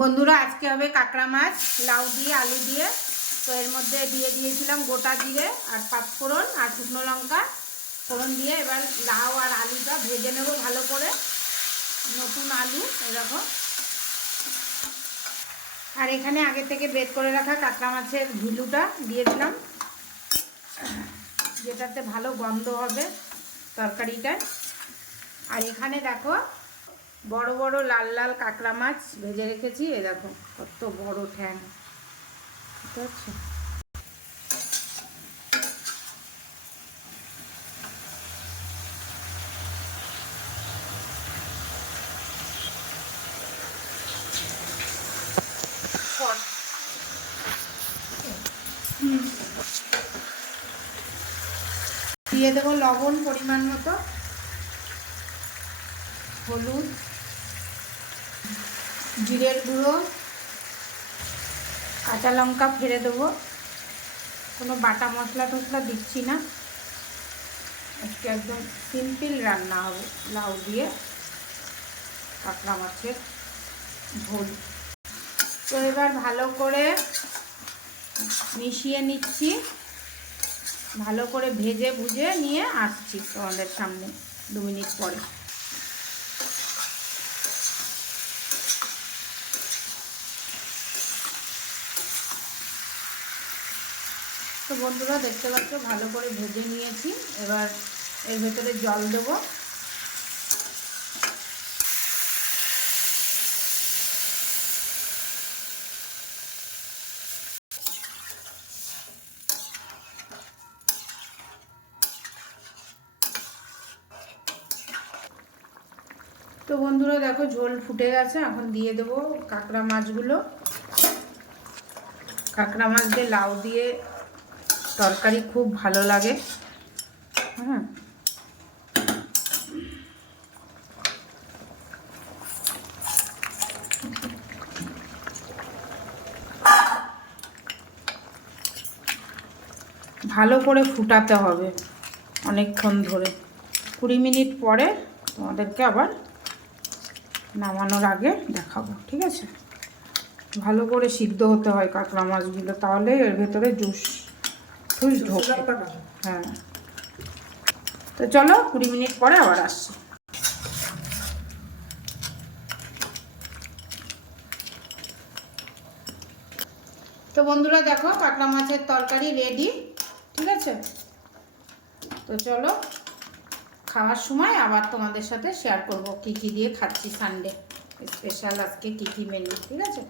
বন্ধুরা আজকে হবে কাঁকড়া মাছ লাউ দিয়ে আলু দিয়ে। তো এর মধ্যে দিয়ে দিয়েছিলাম গোটা জিরে আর পাঁচফোড়ন আর শুকনো লঙ্কা ফোড়ন দিয়ে এবার লাউ আর আলুটা ভেজে নেব ভালো করে। নতুন আলু এরকম। আর এখানে আগে থেকে বের করে রাখা কাঁকড়া মাছের ঝুলুটা দিয়ে দিলাম, যেটাতে ভালো গন্ধ হবে তরকারিটায়। আর এখানে দেখো বড় বড় লাল লাল কাঁকড়া মাছ ভেজে রেখেছি। এ দেখো কত বড় ঠ্যাং, ঠিক আছে। দিয়ে দেবো লবণ পরিমাণ মতো, হলুদ, জিরের গুঁড়ো, কাঁচা লঙ্কা ফেলে দেবো। কোনো বাটা মশলা টশলা দিচ্ছি না, আজকে একদম সিম্পল রান্না হবে লাউ দিয়ে কাঁকড়া মাছের ঝোল। তো এবার ভালো করে মিশিয়ে নিচ্ছি, ভালো করে ভেজে ভুজে নিয়ে আসছি তোমাদের সামনে 2 মিনিট পরে। তো বন্ধুরা দেখতে পাচ্ছ ভালো করে ভেজে নিয়েছি। এবার এর ভেতরে জল দেবো। তো বন্ধুরা দেখো ঝোল ফুটে গেছে, এখন দিয়ে দেবো কাঁকড়া মাছগুলো। কাঁকড়া মাছ দিয়ে লাউ দিয়ে তরকারি খুব ভালো লাগে। ভালো করে ফুটাতে হবে অনেকক্ষণ ধরে। 20 মিনিট পরে তোমাদেরকে আবার নামানোর আগে দেখাবো, ঠিক আছে। ভালো করে সিদ্ধ হতে হয় কাঁকড়া মাছগুলো, তাহলে এর ভেতরে জুস ঢোকে। হ্যাঁ, তো চলো 20 মিনিট পরে আবার আসছি। তো বন্ধুরা দেখো কাঁকড়া মাছের তরকারি রেডি, ঠিক আছে। তো চলো খাওয়ার সময় আবার তোমাদের সাথে শেয়ার করব কি কি দিয়ে খাচ্ছি। সানডে স্পেশাল আজকে কি কি মেনু, ঠিক আছে।